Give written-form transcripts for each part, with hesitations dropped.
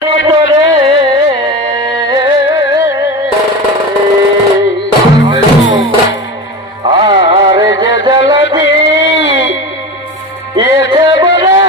তোরে আর যে জলদি এসে বলে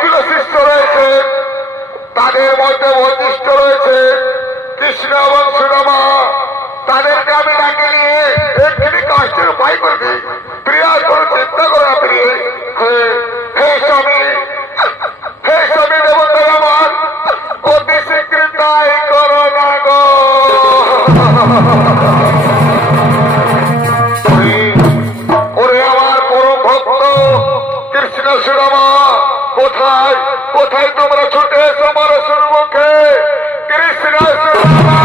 অনেকগুলো শিষ্য রয়েছে, তাদের মধ্যে বৈশিষ্ট্য রয়েছে কৃষ্ণ এবং সুদামা। তাদেরকে আমি ডাকে নিয়ে একটি কাজের উপায় করবি। প্রিয়া কোনো চিন্তা করো না প্রিয়। হে স্বামী, হে স্বামী দেবতা আমার, অতি শীঘ্র তাই করো না গো। ওরে আমার পরম ভক্ত কৃষ্ণ সুদামা, কোথায় কোথায় তোমরা ছুটে এসো আমার সম্মুখে। কৃষ্ণ সুদামা,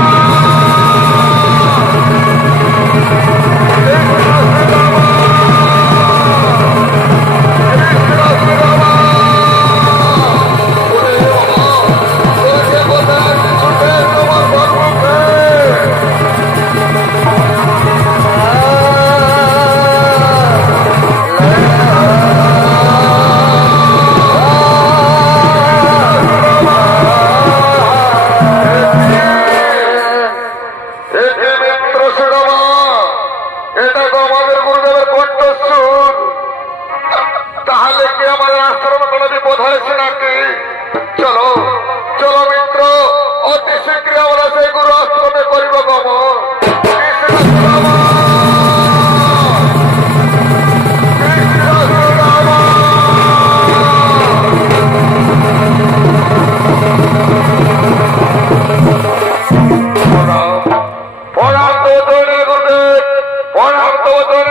তাহলে কি আমাদের আশ্রম কোনো বিপদ হয়েছে নাকি? চলো চলো মিত্র, অতি শীঘ্র আমরা সেই গুরু আশ্রমে করিব গমন।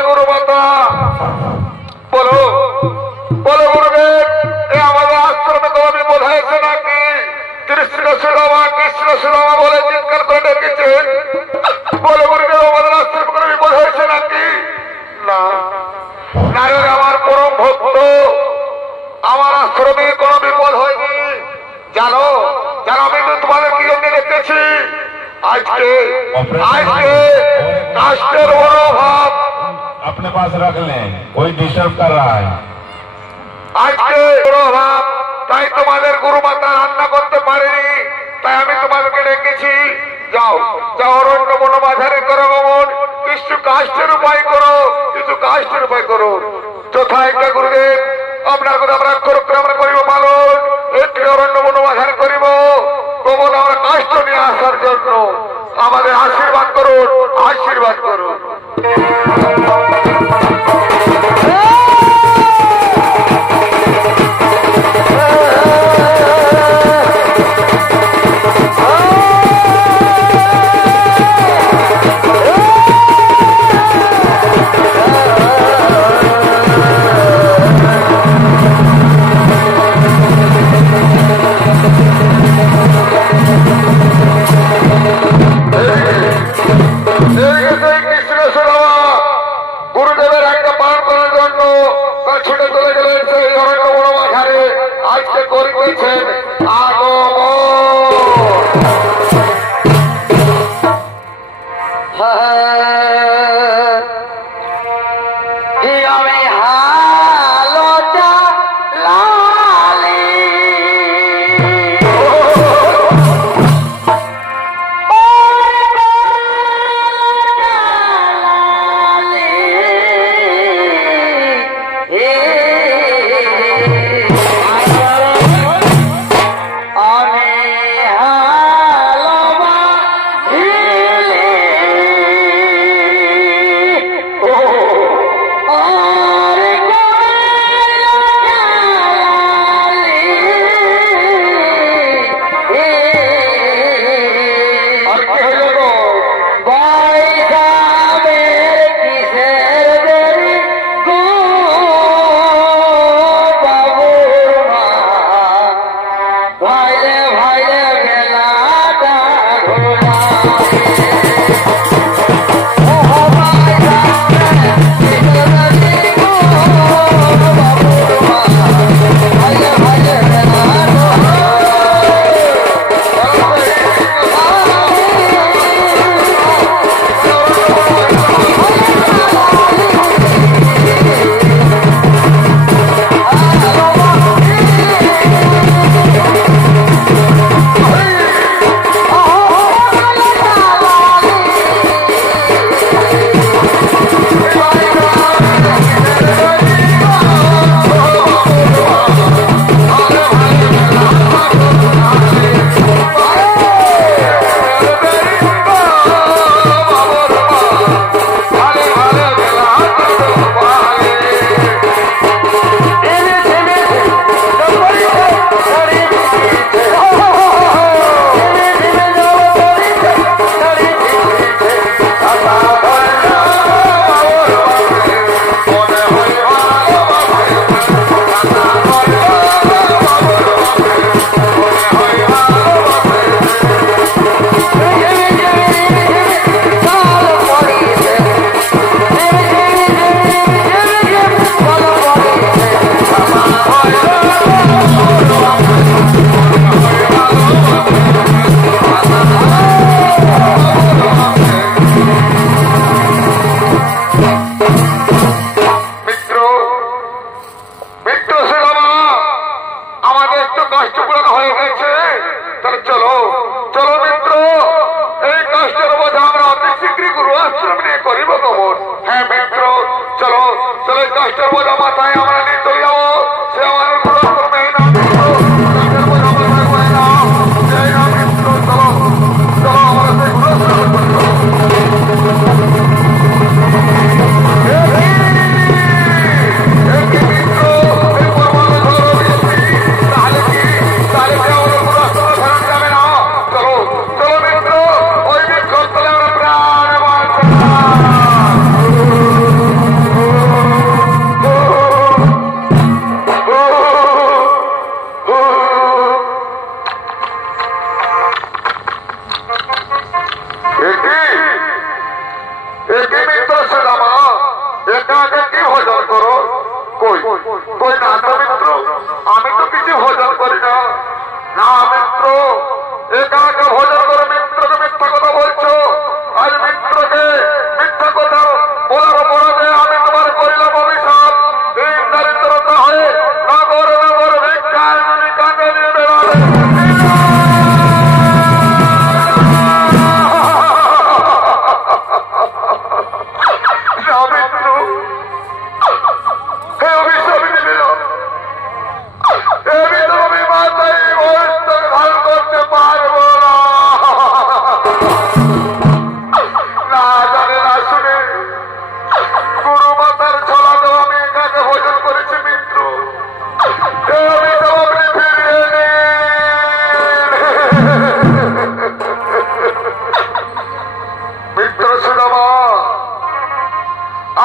গুরু মাতা বলো বলো গুরুদেব, এ আমাদের আশ্রমে কোনো বিপদ হয়েছে নাকি? কৃষ্ণ সুদামা বলে চিৎকার করে ডেকেছেন। বলো গুরুদেব, আমাদের আশ্রমে কোনো বিপদ হয়েছে নাকি? না নারদ আমার পরম ভক্ত, আমার আশ্রমে কোনো বিপদ হয়নি। জানো জানো আমি তো তোমাদের কি জন্য ডেকেছি? আজকে আজকে কাষ্টের বড় অভাব अपने पास रख लें, कोई डिस्टर्ब कर रहा है। আজকে বড় অভাব, তাই তোমাদের গুরু মাতা রান্না করতে পারেনি, তাই আমি তোমাদেরকে ডেকেছি। যাও যাও, অরণ্য বন বাজারে করো গমন, কিছু কাষ্টের উপায় করো, কিছু কাষ্টের উপায় করো। যথায় গুরুদেব, আপনার কথা আমরা আমরা করিব পালন। একটি অরণ্য বন বাজারে করিব গমন, আমরা কাষ্ঠ নিয়ে আসার জন্য আমাদের আশীর্বাদ করুন, আশীর্বাদ করুন। গুরুদেবের একটা পান করার জন্য তার ছুটে চলে গেলেন সেই অরণ্য বড় মাঝারে। আজকে করিতেছেন একটু কষ্ট পূরণ হয়ে গেছে। তাহলে চলো চলো মিত্র, এই কষ্টের বোঝা আমরা অতি শীঘ্রই গুরু আশ্রম নিয়ে করিব গমন। হ্যাঁ মিত্র, চলো চলো, এই কষ্টের বোঝা মাথায় আমরা নিয়ে চলে যাবো। সে আমার গুরু আশ্রমে না মিত্র, কষ্টের বোঝা মাথায় করে না। এই না মিত্র, চলো চলো আমরা সেই গুরু আশ্রমে করিব। আমি তো কিছু ভোজন করি না। না মিত্র, একা একা ভোজন করে মিত্রকে মিথ্যা কথা বলছো। আজ মিত্রকে মিথ্যা কথা বলার অপরাধে আমি তোমার করিলাম অভিশাপ। দিন দারিদ্রতা হয়ে নগর নগর ভিক্ষায় আমি কাঁদে নিয়ে বেড়াবে।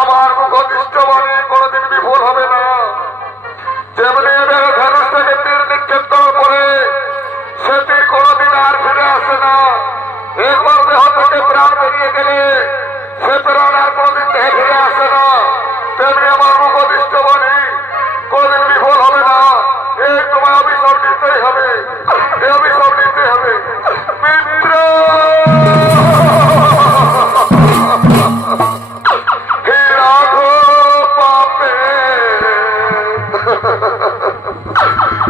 আমার মুখদিষ্ট বাণী কোনদিন বিফল হবে না। যেমনি ধনুষটাকে তীর নিক্ষেপ করার পরে সে তীর কোনদিন আর ফিরে আসে না। একবার দেহ থেকে প্রাণ বেরিয়ে গেলে সে প্রাণ আর কোনদিন দেহে ফিরে আসে না। তেমনি আমার মুখদিষ্ট বাণী কোনদিন বিফল হবে না। এই তোমায় অভিশাপ নিতেই হবে, এই অভিশাপ নিতে হবে মিত্র।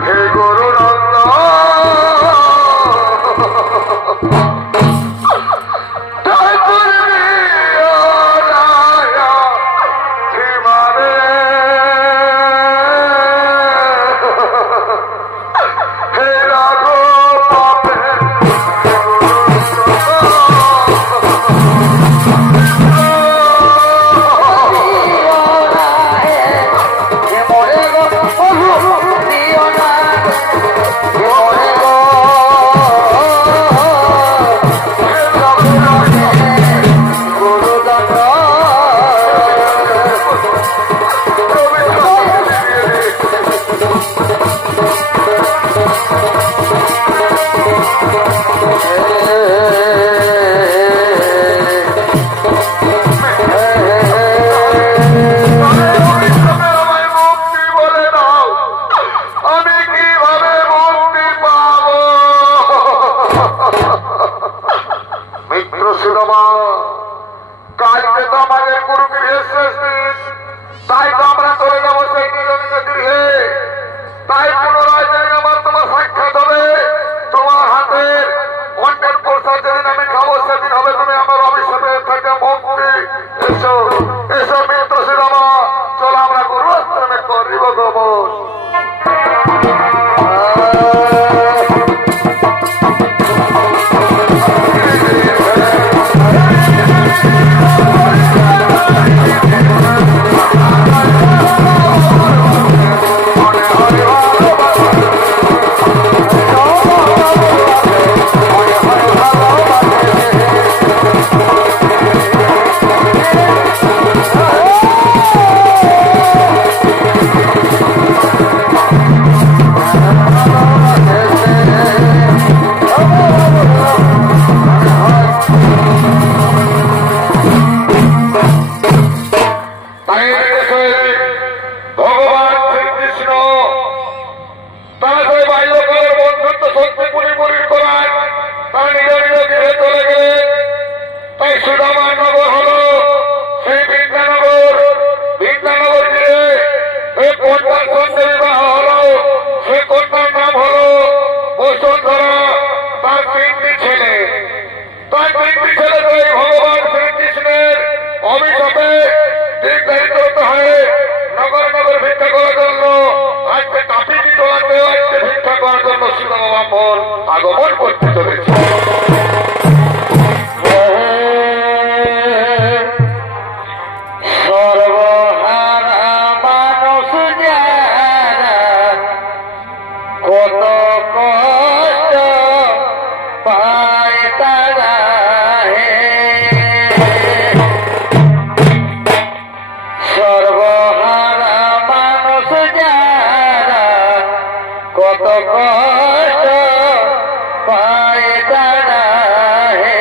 হে গুরু নন্দ কালকে তো আমাদের গুরু গৃহের শেষ দিন, তাই তো আমরা চলে যাবো সেই নিয়মিত গৃহে। তাই পুনরায় যেদিন আমার তোমার সাক্ষাৎ হবে, তোমার হাতের অন্যের প্রসাদ যেদিন আমি খাবো, সেদিন হবে তুমি আমার অভিশাপে থেকে মুক্তি। এসো এসো মিত্র শ্রীরামা, চলো আমরা গুরু আশ্রমে করিব গমন। কন্যার নাম হল ফল আগমন করতে চলেছে। সর্বহারা মানুষ যারা কত কষ্ট পায় তারা হে, সর্বহারা মানুষ যারা কত কষ্ট পায় তারা হে।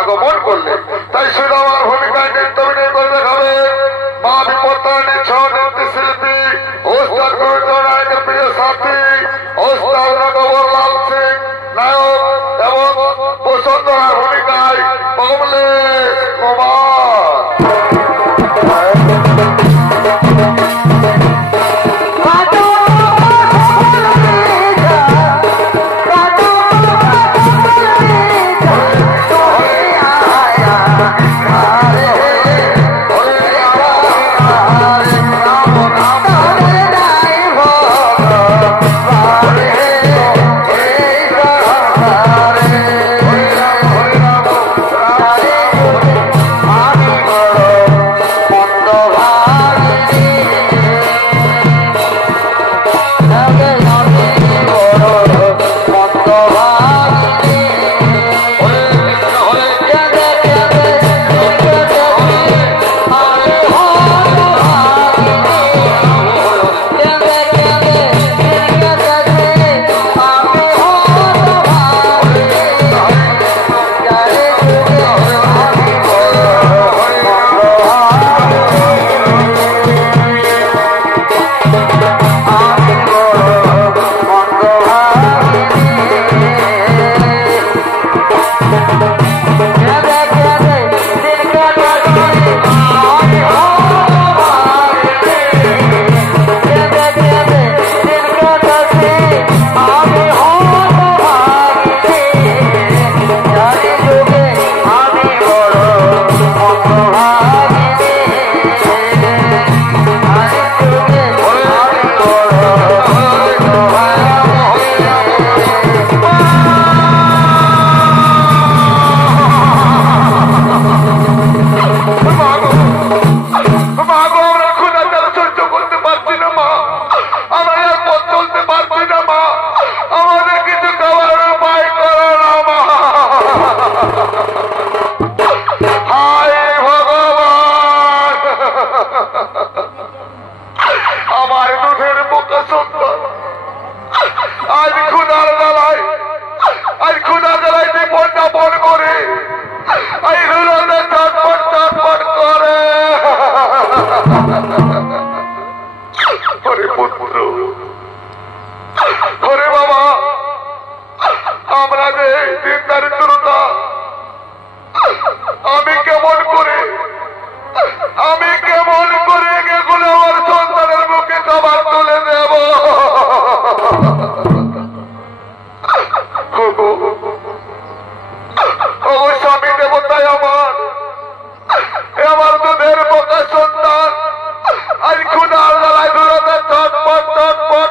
আগমন করলে তাই শ্রীরামার ভূমিকায় নৃত্যবিনয় করে দেখাবে মা বিপত্তারিণী ছৌ নৃত্যশিল্পী ওস্তাদ গোবিন্দ নায়কের প্রিয় সাথী ওস্তাদ রঘুবরলাল সিং নায়ক এবং বসুন্ধরার ভূমিকায় কমলেশ কুমার। সন্তান আজ খুনার গলায় ধরে ছটপট ছটপট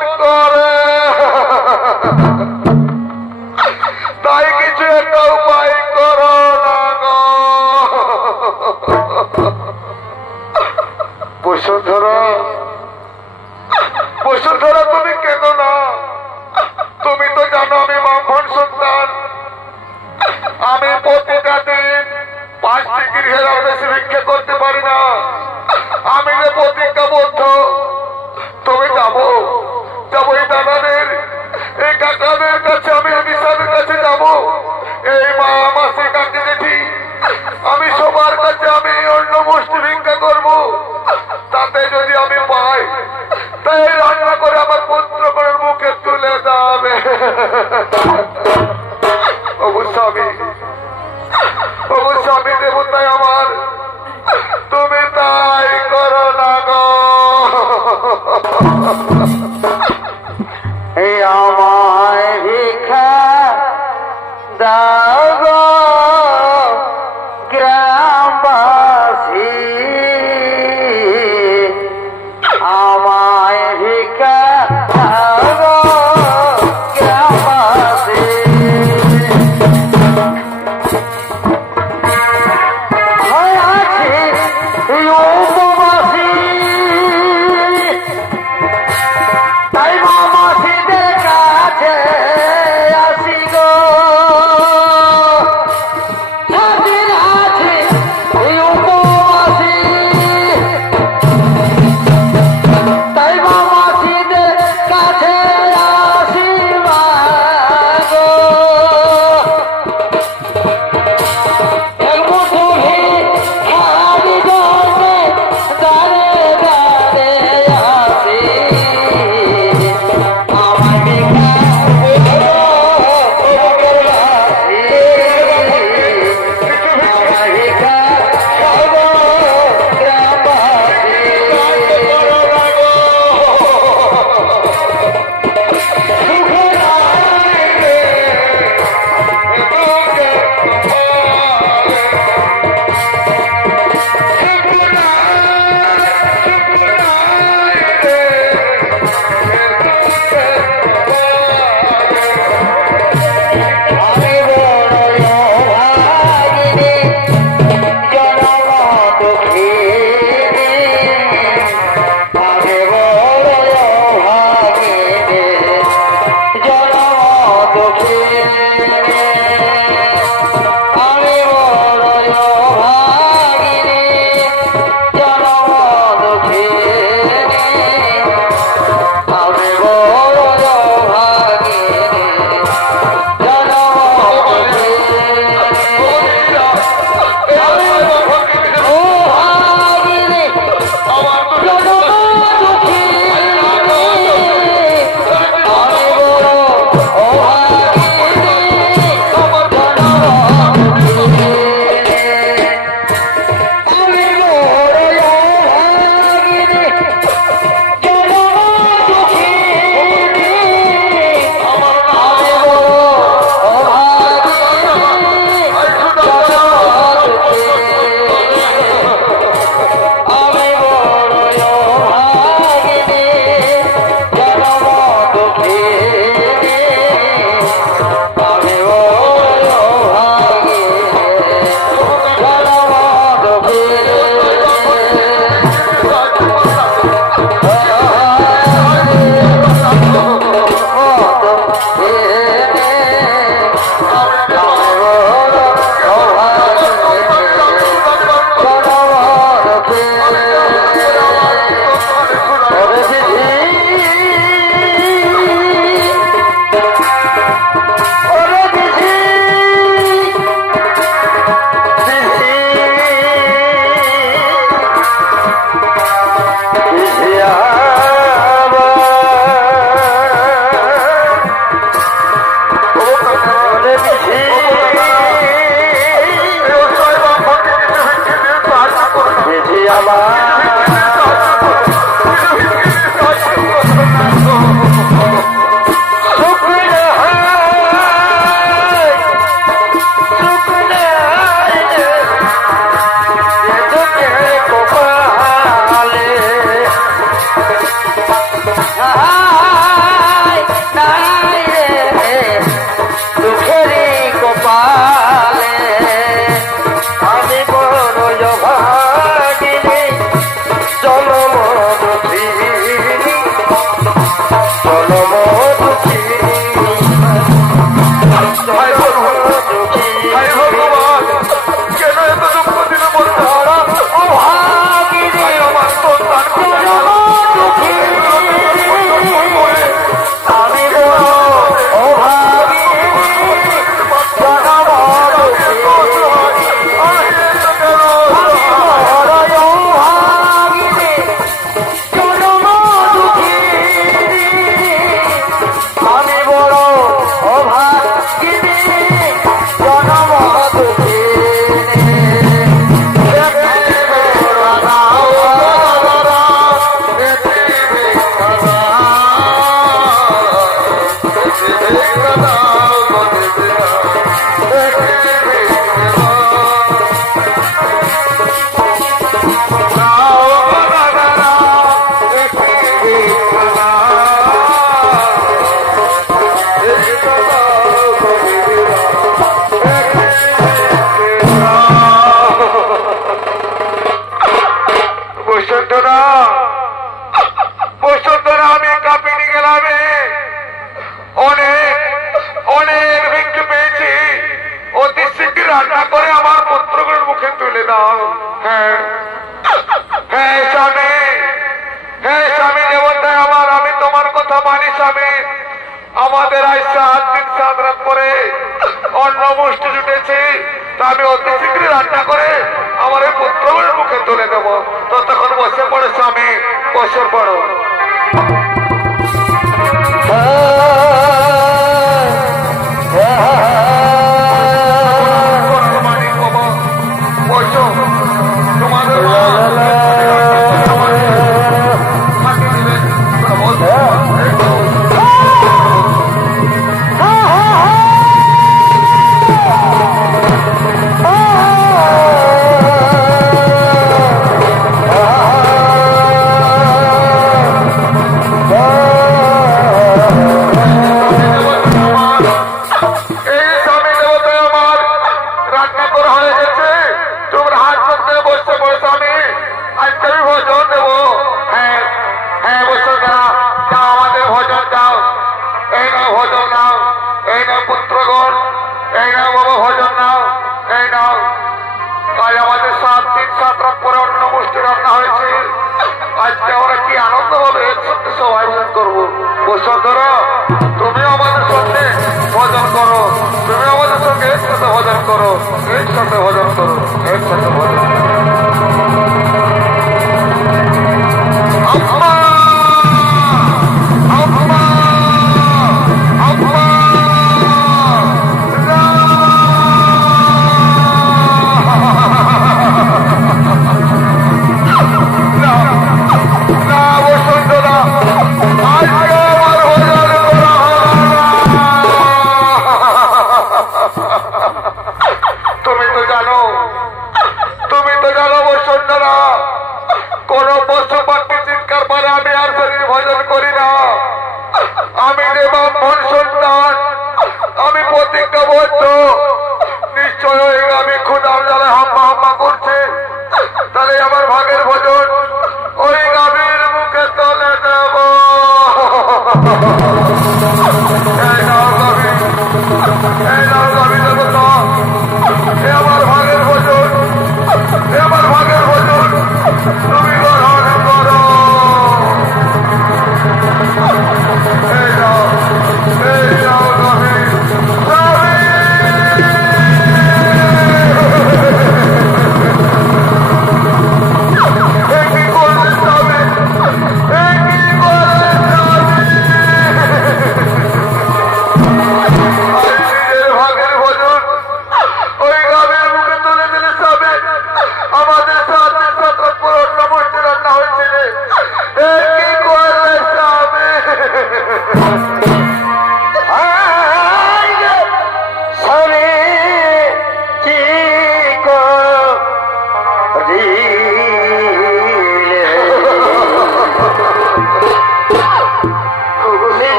শ্বশুর ধরা তুমি কেঁদো না। তুমি তো জানো আমি ব্রাহ্মণ সন্তান। আমি প্রতিটা দিন 5টি গৃহের আর বেশি ভিক্ষা করতে পারি না। আমি যে প্রতিজ্ঞাবদ্ধ, তুমি যাবো এই দাদাদের, এই কাকাদের কাছে, আমি বিশালের কাছে যাবো, এই মা মাসি কাকি জেঠি, আমি সবার কাছে আমি অন্য মুষ্টি ভিক্ষা করবো। তাতে যদি আমি পাই তাই রান্না করে আমার পুত্র করে মুখে তুলে যাবে। স্বামী দেবতাই আমার, তুমি তাই করো না গো। আমায় ভিক্ষা দাও গো গ্রামবাসী, আমায় ভিক্ষা দাও গো গ্রামবাসী। উপবাসী মুখে তুলে দাও। হ্যাঁ হ্যাঁ স্বামী, হ্যাঁ স্বামী দেবতায় আমার, আমি তোমার কথা মানি স্বামী। আমাদের আজ 7 দিন 7 রাত পরে অন্ন মুষ্টি জুটেছে, তা আমি অতি শীঘ্রই রান্না করে আমার এই পুত্রের মুখে তুলে দেব। ততক্ষণ বসে পড়ে স্বামী, বসে পড়ো। তুমি আমাদের সঙ্গে ভজন করো, তুমি আমাদের সঙ্গে একসাথে ভজন করো, একসাথে ভজন করো, একসাথে ভজন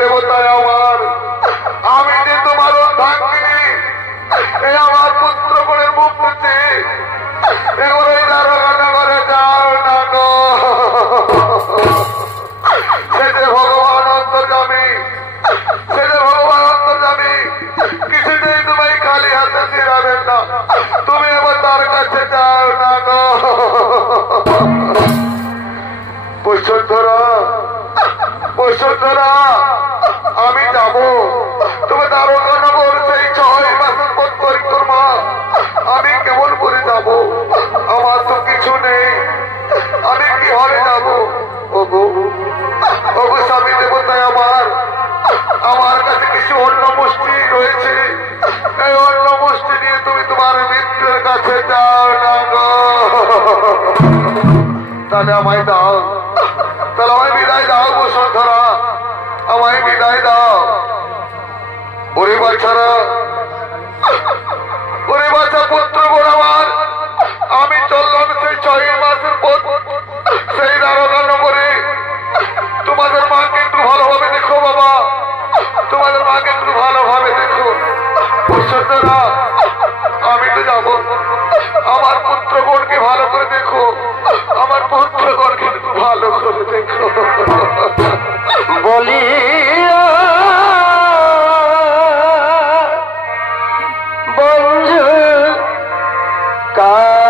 দেবতায় যাও না গো বসুন্ধরা বসুন্ধরা আমি যাবো তুমি দ্বারকানগর সেই 6 মাসের পথ পরিক্রমা আমি কেমন করে যাব আমার তো কিছু নেই আমি কি হলে যাব ওগো ওগো স্বামী দেবতায় আমার কাছে কিছু অন্য মুষ্টি রয়েছে এই অন্য মুষ্টি নিয়ে তুমি তোমার মিত্রের কাছে যাও না গো তাহলে আমায় দাও তাহলে আমায় বিদায় দাও বসুন্ধরা আমায় বিদায় দাও ওরে বাচ্চারা ওরে বাচ্চা পুত্র বোন আমার আমি চললাম সেই 6 মাসের পথ সেই দ্বারকানগরে তোমাদের মাকে একটু ভালোভাবে দেখো বাবা তোমাদের মাকে একটু ভালোভাবে দেখো বসুন্ধরা আমি তো যাবো আমার পুত্রগণকে ভালো করে দেখো আমার পুত্রগণকে একটু ভালো করে দেখো বলি বন্ধু কা